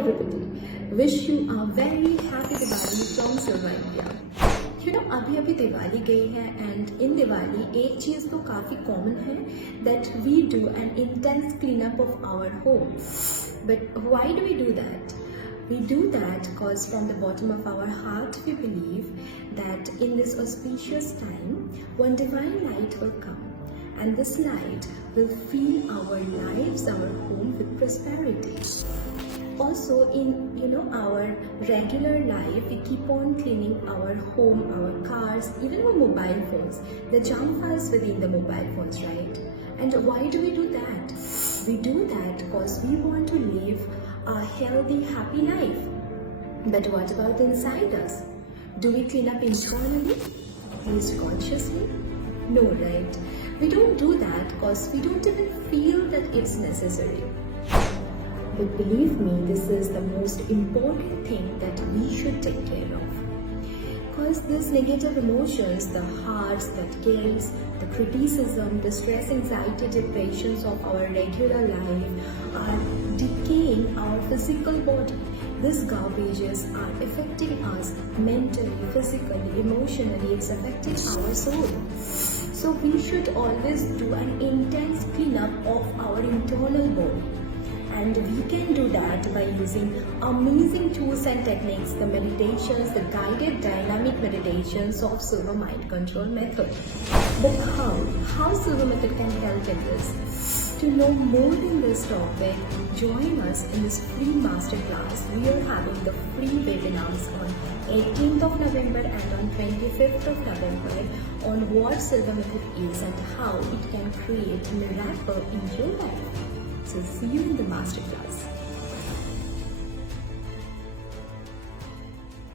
everybody, wish you a very happy Diwali from Silva India. अभी दिवाली गई है and in Diwali एक चीज़ तो काफ़ी common है that we do an intense cleanup of our home. But why do we do that? We do that because from the bottom of our heart we believe that in this auspicious time one divine light will come and this light will fill our lives, our home with prosperity. Also in our regular life we keep on cleaning our home, our cars, even our mobile phones. The germ files within the mobile phones, right? And why do we do that? We do that because we want to live a healthy, happy life. But what about inside us? Do we clean up internally, at least consciously? No, right? We don't do that because we don't even feel that it's necessary. But believe me, this is the most important thing that we should take care of. Because these negative emotions, the hearts, the guilt, the criticism, the stress, anxiety, depressions of our regular life are decaying our physical body. These garbages are affecting us mentally, physically, emotionally. It's affecting our soul. So we should always do an intense cleanup of our internal body. And we can do that by using amazing tools and techniques, the meditations, the guided dynamic meditations of Silva Mind Control Method. But how Silva Method can help in this? To know more in this topic, join us in this free masterclass. We are having the free webinars on 18th of November and on 25th of November on what Silva Method is and how it can create a miracle in your life. So see you in the masterclass.